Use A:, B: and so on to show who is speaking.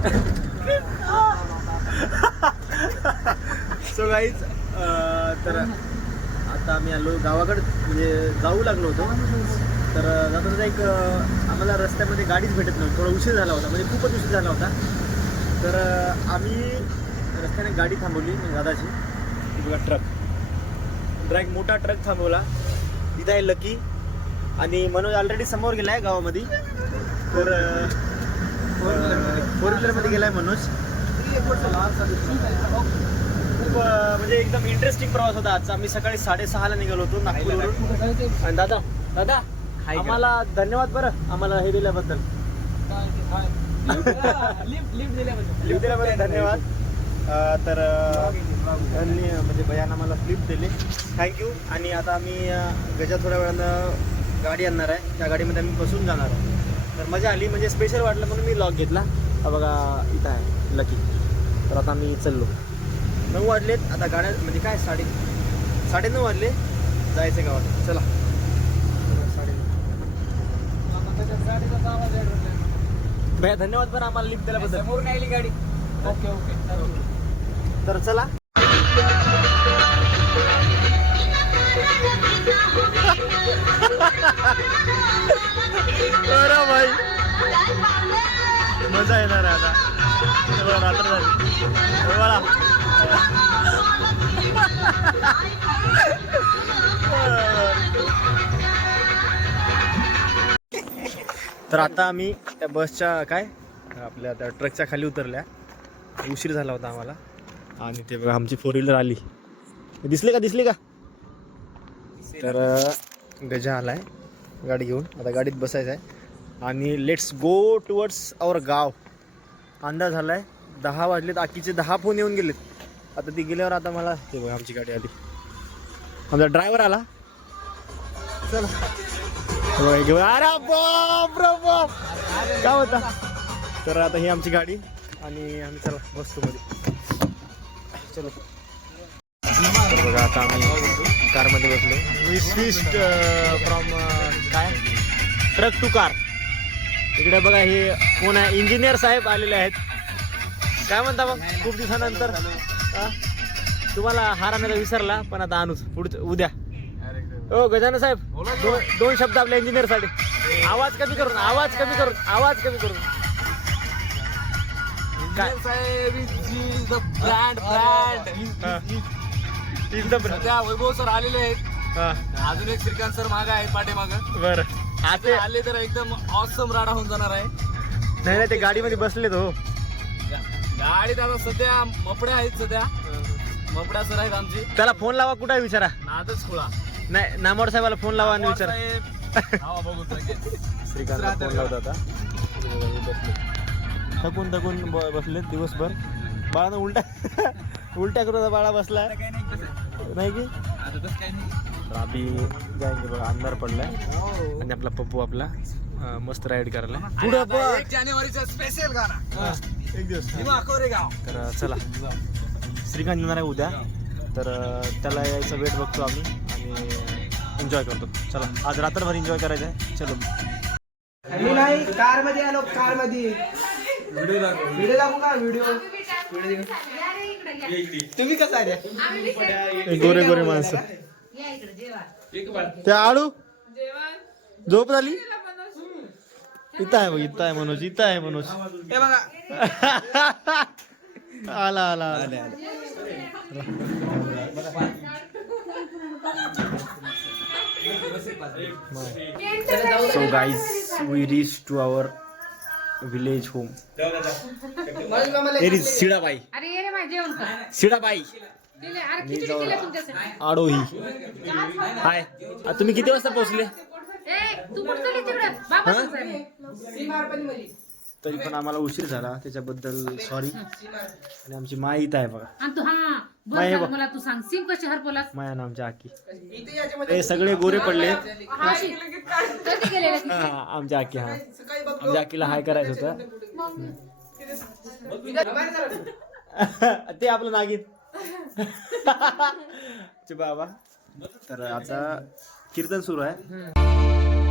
A: So guys uh, तर आता आम्ही आलो गावाकडे म्हणजे जाऊ लागलो होतो. तर जाता एक आम्हाला रस्त्यामध्ये गाडीच भेटत नव्हती. थोडा उशीर झाला होता म्हणजे खूपच उशीर झाला होता. तर आम्ही रस्त्याने गाडी थांबवली दादाची. बघा ट्रक ड्रॅग मोठा ट्रक थांबवला. तिथं आहे लकी आणि मनोज ऑलरेडी समोर गेला आहे गावामध्ये. तर फोर व्हीलरमध्ये गेला आहे मनोज. खूप म्हणजे एकदम इंटरेस्टिंग प्रवास होता आजचा. आम्ही सकाळी साडेसहाला निघालो होतो नागपूरवरून. आणि दादा दादा आम्हाला धन्यवाद बरं आम्हाला हे दिल्याबद्दल. लिफ्ट दिल्याबद्दल धन्यवाद. तर त्यांनी म्हणजे भयानं आम्हाला फ्लिप दिली. थँक्यू आणि आता आम्ही गजा थोड्या वेळानं गाडी आणणार आहे. त्या गाडीमध्ये आम्ही बसून जाणार आहोत. तर मजा आली म्हणजे स्पेशल वाटलं म्हणून मी लॉक घेतला. हा बघा इथं आहे लकी तर आता आम्ही चाललो. नऊ वाजलेत आता गाड्या म्हणजे काय साडे साडेनऊ वाजले जायचं गावात. चला. भैया धन्यवाद पण आम्हाला लिफ्ट दिल्याबद्दल.
B: समोर नाही गाडी. Okay okay.
A: तर चला. अरे भाई. मजा येणार आहे आता. रात्र झाली. बघा. तर आता आम्ही त्या बसच्या काय आपल्या त्या ट्रकच्या खाली उतरल्या. उशीर झाला होता आम्हाला. आणि ते बघा आमची फोर व्हीलर आली. दिसले का दिसले का? तर गजा गजा आलाय. गाडी घेऊन. आता गाडीत बसायचं आहे आणि लेट्स गो टुवर्ड्स आवर गाव. अंदाज झाला आहे दहा वाजलेत. आकीचे दहा फोन येऊन गेलेत. आता ती गेल्यावर आता मला ते बघ आमची गाडी आली. आमचा ड्रायव्हर आला. चला. अरे बाप रे बाप! काय होता? तर आता ही आमची गाडी आणि आम्ही चला बसतो मध्ये चलो. तर बघा आता आम्ही कारमध्ये बसलो वी स्विस्ट फ्रॉम काय? ट्रक टू कार इकडे बघा हे कोण आहे इंजिनियर साहेब आलेले आहेत. काय म्हणता मग? खूप दिवसानंतर. हा? तुम्हाला हार आणायला विसरला पण आता आणूच. पुढचं उद्या. हो गजानन साहेब दोन दोन शब्द आपल्या इंजिनियरसाठी. आवाज कमी करून आवाज कमी करून आवाज कमी करून. काय?
B: ब्रँड ब्रँड
A: एकदम
B: सध्या वैभव सर आलेले आहेत.
A: हा.
B: अजून एक श्रीकांत सर मागे आहेत पाठीमाग.
A: बरं.
B: ते आले तर एकदम ऑसम राडा होऊन जाणार आहे.
A: नाही नाही ते गाडीमध्ये बसलेत हो.
B: गाडीत आता सध्या मपड्या आहेत सध्या. मपड्या सर आहेत आमची.
A: त्याला फोन लावा कुठं आहे विचारा.
B: नादच खुळा.
A: नाही नामोड साहेबाला फोन लावा आणि विचारा.
B: साहेब. हा, बघू लगेच.
A: श्रीकांतला फोन लावता आता बसले थकून थकून ब- बसलेत दिवसभर. बाळानं उलटा उलट्या करून बाळा बसलाय.
B: आता काही नाही कसं?
A: नाही की?
B: आता तसं काही नाही.
A: तर जायचे बघा अंधार पडलाय. आणि आपला पप्पू आपला अं, मस्त राईड करायला. पुढं
B: एक जानेवारीचा स्पेशल गाणा.
A: एक दिवस.
B: कोरेगाव
A: तर चला. श्रीकांत येणार आहे उद्या. तर अं, त्याला यायचा वेट बघतो आम्ही आणि एन्जॉय करतो. चला. आज रात्रभर एन्जॉय करायचं आहे. चलो.
C: मी नाही कारमध्ये आलो कारमध्ये व्हिडिओ लागू का? व्हिडिओ तुम्ही कसं आहे
A: गोरे गोरे माणसं. त्या आळू झोप झाली? इथं आहे बघ इथं आहे मनोज इथं आहे मनोज.
C: हे बघा.
A: आला आला आला. So guys we reach to our village home सिडाबाई
D: अरे ये रे माझे जेवण कर
A: सिडाबाई आडोही. हाय. आ, तुम्ही किती वाजता पोहोचले? तरी पण आम्हाला उशीर झाला त्याच्याबद्दल सॉरी आणि आमची माय इथं आहे बघा.
D: सांग
A: बघ.
D: मला तू सांग. सिम कशी
A: माया ना आमच्या आकी. हे सगळे गोरे पडले.
D: हा अशी. कधी गेलेला ती?
A: आमच्या आकी हा. आमच्या आकीला हाय करायचं होतं. ते आपलं नागिन. बाबा. तर आता कीर्तन सुरू आहे.